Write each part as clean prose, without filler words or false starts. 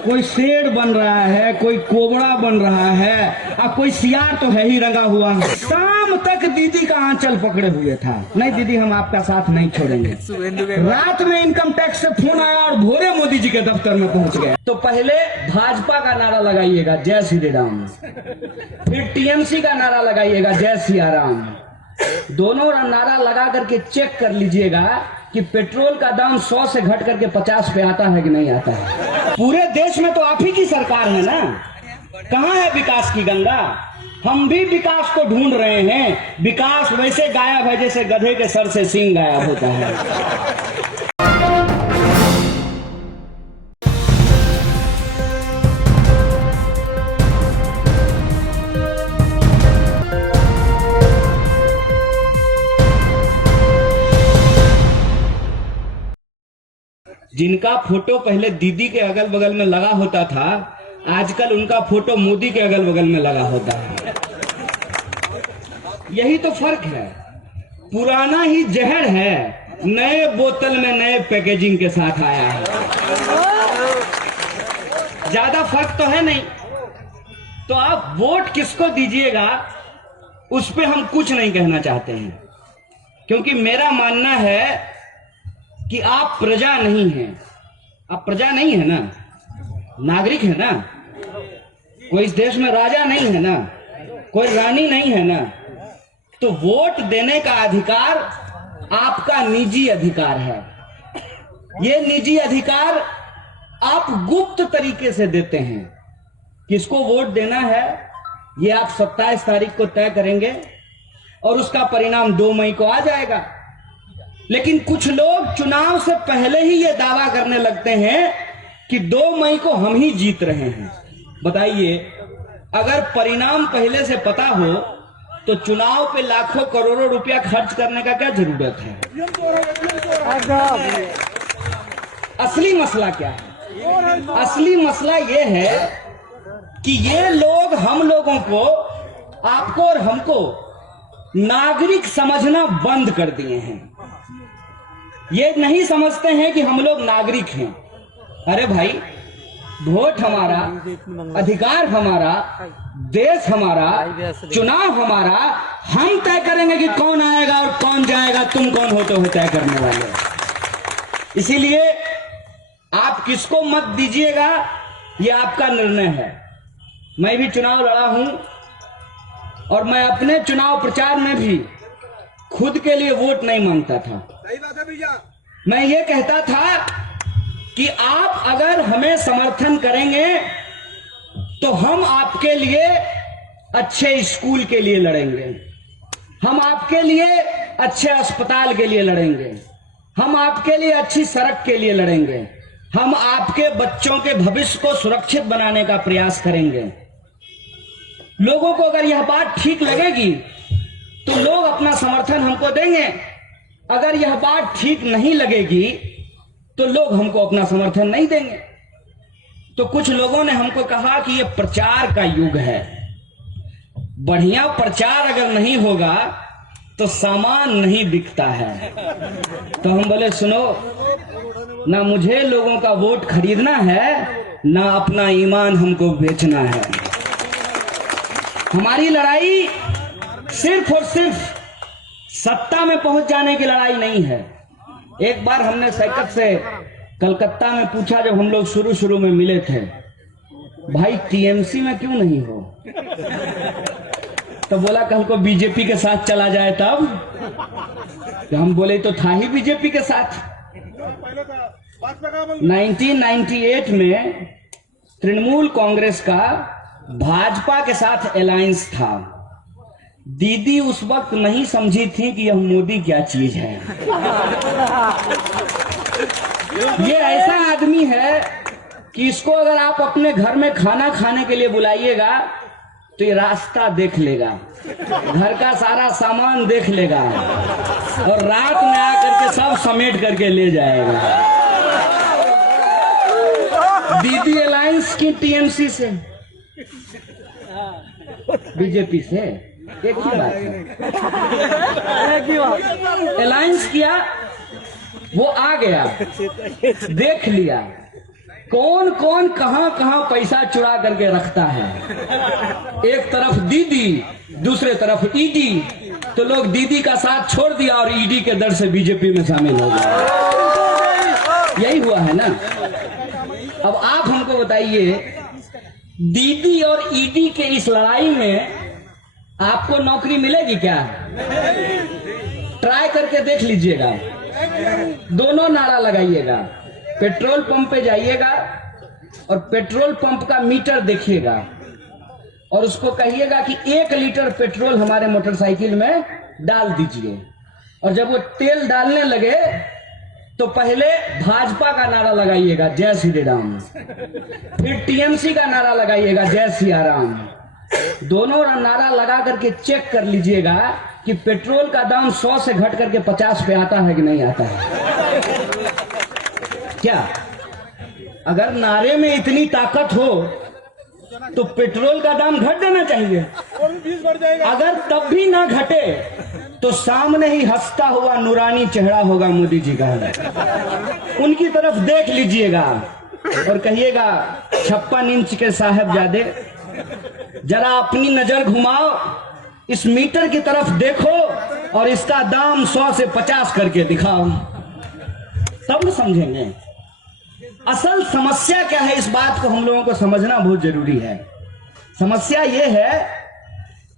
कोई शेर बन रहा है, कोई कोबरा बन रहा है, और कोई सियार तो है ही रंगा हुआ। शाम तक दीदी का आंचल पकड़े हुए था, नहीं दीदी हम आपका साथ नहीं छोड़ेंगे। रात में इनकम टैक्स से फोन आया और भोरे मोदी जी के दफ्तर में पहुंच गए। तो पहले भाजपा का नारा लगाइएगा जय श्री राम, फिर टीएमसी का नारा लगाइएगा जय सिया राम। दोनों नारा लगा करके चेक कर लीजिएगा कि पेट्रोल का दाम 100 से घट करके 50 पे आता है कि नहीं आता है। पूरे देश में तो आप ही की सरकार है ना, कहाँ है विकास की गंगा? हम भी विकास को ढूंढ रहे हैं। विकास वैसे गायब है जैसे गधे के सर से सींग गायब होता है। जिनका फोटो पहले दीदी के अगल बगल में लगा होता था, आजकल उनका फोटो मोदी के अगल बगल में लगा होता है। यही तो फर्क है। पुराना ही जहर है, नए बोतल में नए पैकेजिंग के साथ आया है। ज्यादा फर्क तो है नहीं। तो आप वोट किसको दीजिएगा उस पे हम कुछ नहीं कहना चाहते हैं, क्योंकि मेरा मानना है कि आप प्रजा नहीं हैं। आप प्रजा नहीं है ना, नागरिक है ना। कोई इस देश में राजा नहीं है ना, कोई रानी नहीं है ना। तो वोट देने का अधिकार आपका निजी अधिकार है। ये निजी अधिकार आप गुप्त तरीके से देते हैं। किसको वोट देना है ये आप 27 तारीख को तय करेंगे और उसका परिणाम 2 मई को आ जाएगा। लेकिन कुछ लोग चुनाव से पहले ही ये दावा करने लगते हैं कि 2 मई को हम ही जीत रहे हैं। बताइए, अगर परिणाम पहले से पता हो तो चुनाव पे लाखों करोड़ों रुपया खर्च करने का क्या जरूरत है? असली मसला क्या है? असली मसला ये है कि ये लोग हम लोगों को, आपको और हमको नागरिक समझना बंद कर दिए हैं। ये नहीं समझते हैं कि हम लोग नागरिक हैं। अरे भाई, वोट हमारा, अधिकार हमारा, देश हमारा, चुनाव हमारा। हम तय करेंगे कि कौन आएगा और कौन जाएगा। तुम कौन होते हो तय करने वाले? इसीलिए आप किसको मत दीजिएगा ये आपका निर्णय है। मैं भी चुनाव लड़ा हूं और मैं अपने चुनाव प्रचार में भी खुद के लिए वोट नहीं मांगता था। सही बात है भैया। मैं ये कहता था कि आप अगर हमें समर्थन करेंगे तो हम आपके लिए अच्छे स्कूल के लिए लड़ेंगे, हम आपके लिए अच्छे अस्पताल के लिए लड़ेंगे, हम आपके लिए अच्छी सड़क के लिए लड़ेंगे, हम आपके बच्चों के भविष्य को सुरक्षित बनाने का प्रयास करेंगे। लोगों को अगर यह बात ठीक लगेगी तो लोग अपना समर्थन हमको देंगे। अगर यह बात ठीक नहीं लगेगी तो लोग हमको अपना समर्थन नहीं देंगे। तो कुछ लोगों ने हमको कहा कि यह प्रचार का युग है, बढ़िया प्रचार अगर नहीं होगा तो सामान नहीं बिकता है। तो हम बोले सुनो, ना मुझे लोगों का वोट खरीदना है, ना अपना ईमान हमको बेचना है। हमारी लड़ाई सिर्फ और सिर्फ सत्ता में पहुंच जाने की लड़ाई नहीं है। एक बार हमने सैकत से कलकत्ता में पूछा, जब हम लोग शुरू में मिले थे, भाई टीएमसी में क्यों नहीं हो? तो बोला कल को बीजेपी के साथ चला जाए तब। तो हम बोले तो था ही बीजेपी के साथ। 1998 में तृणमूल कांग्रेस का भाजपा के साथ अलायंस था। दीदी उस वक्त नहीं समझी थी कि यह मोदी क्या चीज है। ये ऐसा आदमी है कि इसको अगर आप अपने घर में खाना खाने के लिए बुलाइएगा तो ये रास्ता देख लेगा, घर का सारा सामान देख लेगा और रात में आकर के सब समेट करके ले जाएगा। दीदी अलायंस की टीएमसी से, बीजेपी से, एक ही बात है। अलायंस किया, वो आ गया, देख लिया, कौन कौन कहां कहां पैसा चुरा करके रखता है। एक तरफ दीदी, दूसरे तरफ ईडी, तो लोग दीदी का साथ छोड़ दिया और ईडी के डर से बीजेपी में शामिल हो गए। यही हुआ है ना। अब आप हमको बताइए, दीदी और ईडी के इस लड़ाई में आपको नौकरी मिलेगी क्या? ट्राई करके देख लीजिएगा, दोनों नारा लगाइएगा। पेट्रोल पंप पे जाइएगा और पेट्रोल पंप का मीटर देखिएगा और उसको कहिएगा कि 1 लीटर पेट्रोल हमारे मोटरसाइकिल में डाल दीजिए। और जब वो तेल डालने लगे तो पहले भाजपा का नारा लगाइएगा, जय श्री राम। फिर टीएमसी का नारा लगाइएगा, जय सिया राम। दोनों नारा लगा करके चेक कर लीजिएगा कि पेट्रोल का दाम 100 से घट करके 50 पे आता है कि नहीं आता है। क्या अगर नारे में इतनी ताकत हो तो पेट्रोल का दाम घट देना चाहिए। अगर तब भी ना घटे तो सामने ही हंसता हुआ नूरानी चेहरा होगा मोदी जी का, उनकी तरफ देख लीजिएगा और कहिएगा, 56 इंच के साहबजादे जरा अपनी नजर घुमाओ, इस मीटर की तरफ देखो और इसका दाम 100 से 50 करके दिखाओ, तब समझेंगे असल समस्या क्या है। इस बात को हम लोगों को समझना बहुत जरूरी है। समस्या यह है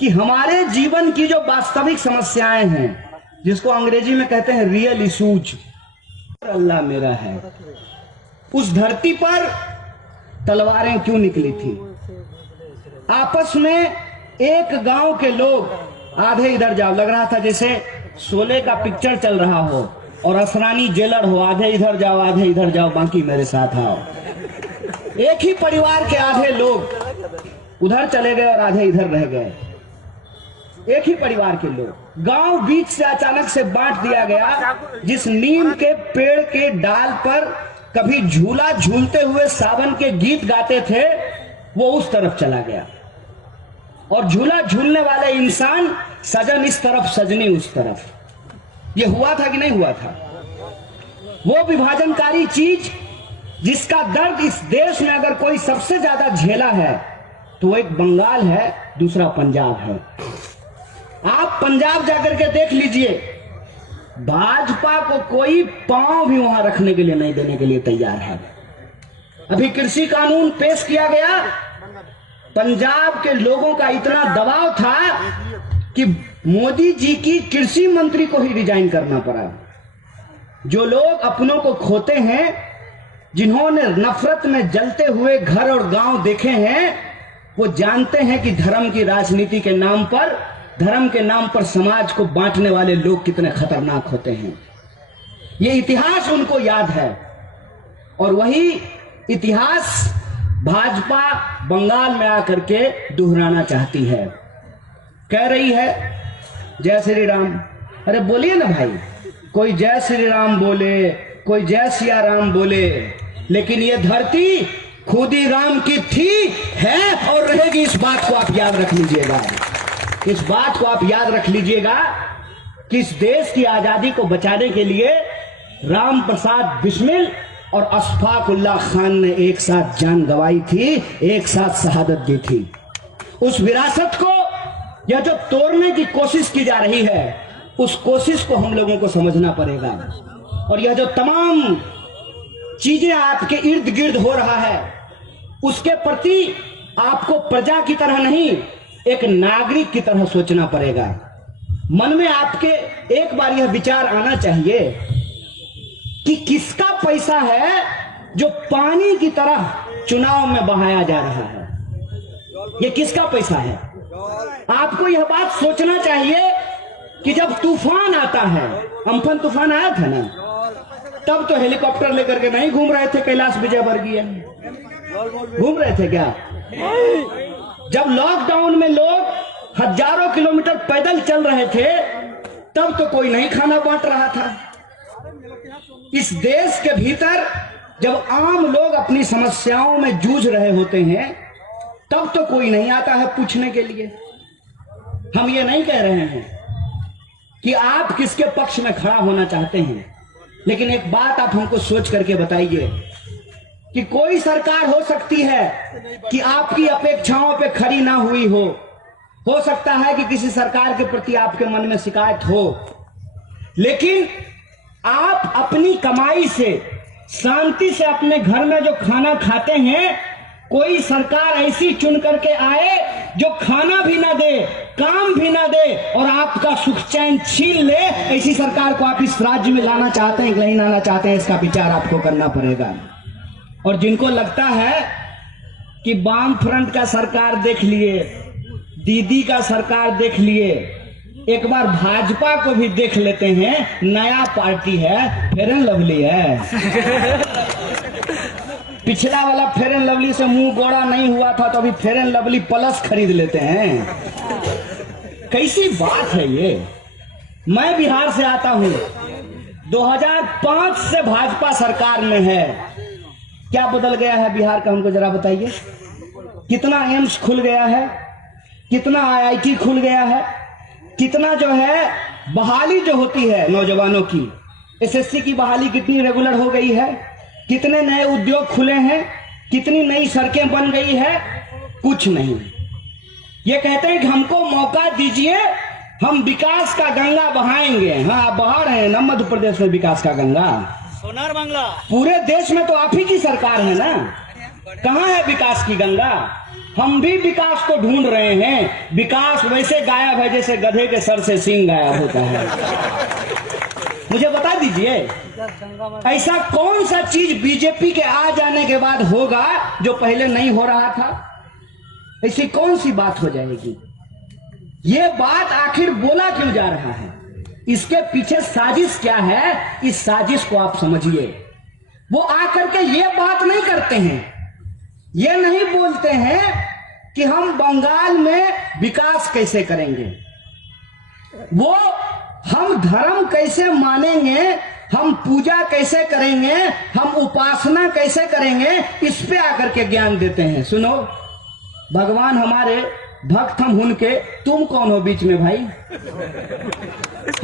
कि हमारे जीवन की जो वास्तविक समस्याएं हैं, जिसको अंग्रेजी में कहते हैं रियल इशूज, अल्लाह मेरा है, उस धरती पर तलवारें क्यों निकली थी। आपस में एक गांव के लोग आधे इधर जाओ, लग रहा था जैसे शोले का पिक्चर चल रहा हो और असरानी जेलर हो, आधे इधर जाओ आधे इधर जाओ, बाकी मेरे साथ आओ। एक ही परिवार के आधे लोग उधर चले गए और आधे इधर रह गए। एक ही परिवार के लोग, गांव बीच से अचानक से बांट दिया गया। जिस नीम के पेड़ के डाल पर कभी झूला झूलते हुए सावन के गीत गाते थे, वो उस तरफ चला गया और झूला झूलने वाले इंसान, सजन इस तरफ सजनी उस तरफ। ये हुआ था कि नहीं हुआ था? वो विभाजनकारी चीज जिसका दर्द इस देश में अगर कोई सबसे ज्यादा झेला है तो वो एक बंगाल है, दूसरा पंजाब है। आप पंजाब जाकर के देख लीजिए, भाजपा को कोई पांव भी वहां रखने के लिए नहीं देने के लिए तैयार है। अभी कृषि कानून पेश किया गया, पंजाब के लोगों का इतना दबाव था कि मोदी जी की कृषि मंत्री को ही रिजाइन करना पड़ा। जो लोग अपनों को खोते हैं, जिन्होंने नफरत में जलते हुए घर और गांव देखे हैं, वो जानते हैं कि धर्म की राजनीति के नाम पर, धर्म के नाम पर समाज को बांटने वाले लोग कितने खतरनाक होते हैं। ये इतिहास उनको याद है और वही इतिहास भाजपा बंगाल में आकर के दोहराना चाहती है। कह रही है जय श्री राम। अरे बोलिए ना भाई, कोई जय श्री राम बोले, कोई जय सिया राम बोले, लेकिन ये धरती खुदी राम की थी, है और रहेगी। इस बात को आप याद रख लीजिएगा। इस बात को आप याद रख लीजिएगा कि इस देश की आजादी को बचाने के लिए राम प्रसाद बिस्मिल और अशफाकुल्लाह खान ने एक साथ जान गंवाई थी, एक साथ शहादत दी थी। उस विरासत को यह जो तोड़ने की कोशिश की जा रही है, उस कोशिश को हम लोगों को समझना पड़ेगा। और यह जो तमाम चीजें आपके इर्द गिर्द हो रहा है, उसके प्रति आपको प्रजा की तरह नहीं, एक नागरिक की तरह सोचना पड़ेगा। मन में आपके एक बार यह विचार आना चाहिए कि किसका पैसा है जो पानी की तरह चुनाव में बहाया जा रहा है। यह किसका पैसा है? आपको यह बात सोचना चाहिए कि जब तूफान आता है, अम्फन तूफान आया था ना, तब तो हेलीकॉप्टर लेकर के नहीं घूम रहे थे कैलाश विजयवर्गीय, घूम रहे थे क्या? जब लॉकडाउन में लोग हजारों किलोमीटर पैदल चल रहे थे, तब तो कोई नहीं खाना बांट रहा था। इस देश के भीतर जब आम लोग अपनी समस्याओं में जूझ रहे होते हैं, तब तो कोई नहीं आता है पूछने के लिए। हम ये नहीं कह रहे हैं कि आप किसके पक्ष में खड़ा होना चाहते हैं, लेकिन एक बात आप हमको सोच करके बताइए कि कोई सरकार हो सकती है कि आपकी अपेक्षाओं पे खरी ना हुई हो सकता है कि किसी सरकार के प्रति आपके मन में शिकायत हो, लेकिन आप अपनी कमाई से शांति से अपने घर में जो खाना खाते हैं, कोई सरकार ऐसी चुन करके आए जो खाना भी ना दे, काम भी ना दे और आपका सुख चैन छीन ले, ऐसी सरकार को आप इस राज्य में लाना चाहते हैं कि नहीं लाना चाहते हैं, इसका विचार आपको करना पड़ेगा। और जिनको लगता है कि वाम फ्रंट का सरकार देख लिए, दीदी का सरकार देख लिए, एक बार भाजपा को भी देख लेते हैं, नया पार्टी है, फेयर एंड लवली है। पिछला वाला फेयर एंड लवली से मुंह गोड़ा नहीं हुआ था तो अभी फेयर एंड लवली प्लस खरीद लेते हैं। कैसी बात है ये। मैं बिहार से आता हूं, 2005 से भाजपा सरकार में है। क्या बदल गया है बिहार का, हमको जरा बताइए। कितना एम्स खुल गया है, कितना IIT खुल गया है, कितना जो है बहाली जो होती है नौजवानों की, SSC की बहाली कितनी रेगुलर हो गई है, कितने नए उद्योग खुले हैं, कितनी नई सड़कें बन गई है, कुछ नहीं। ये कहते हैं कि हमको मौका दीजिए, हम विकास का गंगा बहाएंगे। हाँ, आप बहा रहे हैं ना मध्य प्रदेश में विकास का गंगा, सोनार बांग्ला। पूरे देश में तो आप ही की सरकार है ना, कहां है विकास की गंगा। हम भी विकास को ढूंढ रहे हैं। विकास वैसे गायब है जैसे गधे के सर से सींग गायब होता है। मुझे बता दीजिए, ऐसा कौन सा चीज बीजेपी के आ जाने के बाद होगा जो पहले नहीं हो रहा था। ऐसी कौन सी बात हो जाएगी। ये बात आखिर बोला क्यों जा रहा है, इसके पीछे साजिश क्या है, इस साजिश को आप समझिए। वो आकर के ये बात नहीं करते हैं, ये नहीं बोलते हैं कि हम बंगाल में विकास कैसे करेंगे, वो हम धर्म कैसे मानेंगे, हम पूजा कैसे करेंगे, हम उपासना कैसे करेंगे, इस पे आकर के ज्ञान देते हैं। सुनो, भगवान हमारे, भक्त हम उनके, तुम कौन हो बीच में भाई।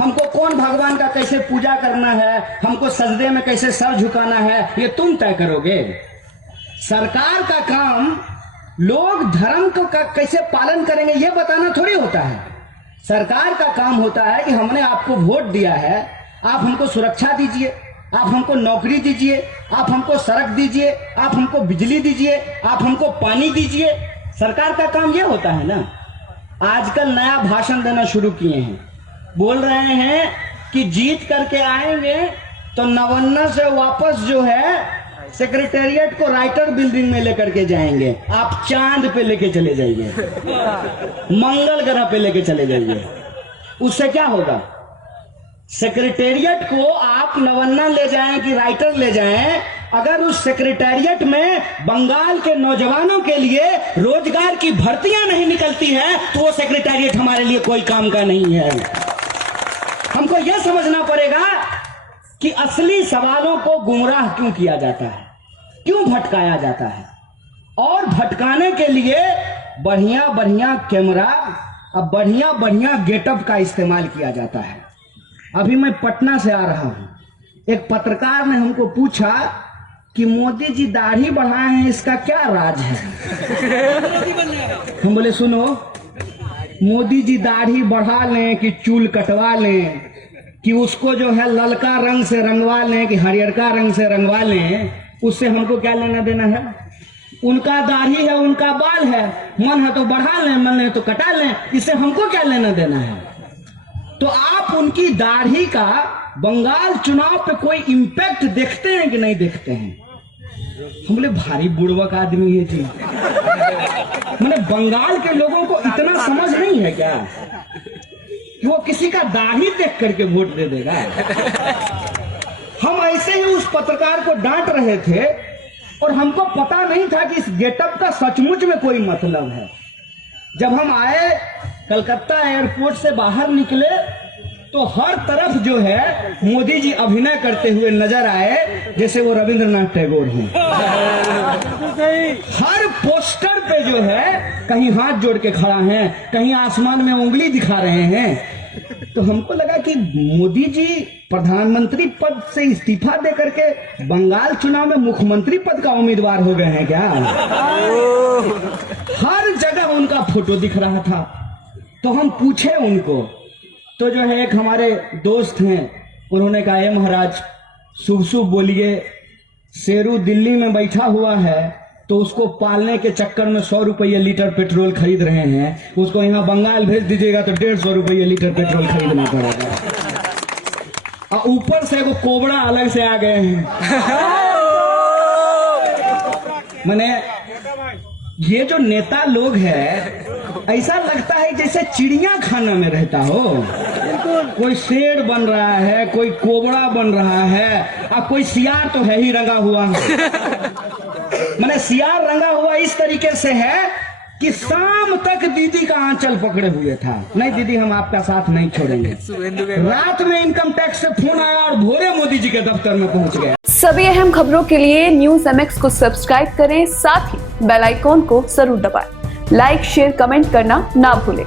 हमको कौन भगवान का कैसे पूजा करना है, हमको सजदे में कैसे सर झुकाना है, ये तुम तय करोगे। सरकार का काम लोग धर्म को कैसे पालन करेंगे ये बताना थोड़ी होता है। सरकार का काम होता है कि हमने आपको वोट दिया है, आप हमको सुरक्षा दीजिए, आप हमको नौकरी दीजिए, आप हमको सड़क दीजिए, आप हमको बिजली दीजिए, आप हमको पानी दीजिए। सरकार का काम ये होता है ना। आजकल नया भाषण देना शुरू किए हैं, बोल रहे हैं कि जीत करके आएंगे तो नवन्ना से वापस जो है सेक्रेटेरिएट को राइटर बिल्डिंग में लेकर के जाएंगे, आप चांद पे लेके चले जाइए, मंगल ग्रह पे लेके चले जाइए। उससे क्या होगा, सेक्रेटेरिएट को आप नवन्ना ले जाएं कि राइटर ले जाएं, अगर उस सेक्रेटेरिएट में बंगाल के नौजवानों के लिए रोजगार की भर्तियां नहीं निकलती हैं तो वो सेक्रेटेरिएट हमारे लिए कोई काम का नहीं है। हमको यह समझना पड़ेगा कि असली सवालों को गुमराह क्यों किया जाता है, क्यों भटकाया जाता है, और भटकाने के लिए बढ़िया बढ़िया कैमरा और बढ़िया बढ़िया गेटअप का इस्तेमाल किया जाता है। अभी मैं पटना से आ रहा हूं, एक पत्रकार ने हमको पूछा कि मोदी जी दाढ़ी बढ़ाए हैं, इसका क्या राज है। हम बोले सुनो, मोदी जी दाढ़ी बढ़ा लें कि चूल कटवा लें कि उसको जो है ललका रंग से रंगवा लें कि हरियरका रंग से रंगवा लें, उससे हमको क्या लेना देना है। उनका दाढ़ी है, उनका बाल है, मन है तो बढ़ा लें, मन है तो कटा लें, इससे हमको क्या लेना देना है। तो आप उनकी दाढ़ी का बंगाल चुनाव पे कोई इम्पैक्ट देखते हैं कि नहीं देखते हैं। हम बोले भारी बुड़वक आदमी है जी, मैंने बंगाल के लोगों को इतना समझ नहीं है क्या कि वो किसी का दाढ़ी देख करके वोट दे देगा। हम ऐसे ही उस पत्रकार को डांट रहे थे और हमको पता नहीं था कि इस गेटअप का सचमुच में कोई मतलब है। जब हम आए कलकत्ता एयरपोर्ट से बाहर निकले तो हर तरफ जो है मोदी जी अभिनय करते हुए नजर आए जैसे वो रविंद्रनाथ टैगोर हैं। हर पोस्टर पे जो है कहीं हाथ जोड़ के खड़ा हैं, कहीं आसमान में उंगली दिखा रहे हैं। तो हमको लगा कि मोदी जी प्रधानमंत्री पद से इस्तीफा दे करके बंगाल चुनाव में मुख्यमंत्री पद का उम्मीदवार हो गए हैं क्या। हर जगह उनका फोटो दिख रहा था। तो हम पूछे उनको, तो जो है एक हमारे दोस्त हैं, उन्होंने कहा, महाराज शुभ शुभ बोलिए, शेरू दिल्ली में बैठा हुआ है तो उसको पालने के चक्कर में 100 रुपये लीटर पेट्रोल खरीद रहे हैं, उसको यहाँ बंगाल भेज दीजिएगा तो 150 रुपये लीटर पेट्रोल खरीदना पड़ेगा। और ऊपर से वो कोबरा अलग से आ गए हैं। माने ये जो नेता लोग हैं, ऐसा लगता है जैसे चिड़िया खाना में रहता हो। कोई शेर बन रहा है, कोई कोबरा बन रहा है, और कोई सियार तो है ही रंगा हुआ। मैंने सियार रंगा हुआ इस तरीके से है कि शाम तक दीदी का आंचल पकड़े हुए था, नहीं दीदी हम आपका साथ नहीं छोड़ेंगे। रात में इनकम टैक्स से फोन आया और भोरे मोदी जी के दफ्तर में पहुंच गए। सभी अहम खबरों के लिए न्यूज़ MX को सब्सक्राइब करें, साथ ही बेल आइकॉन को जरूर दबाएं। लाइक, शेयर, कमेंट करना ना भूलें।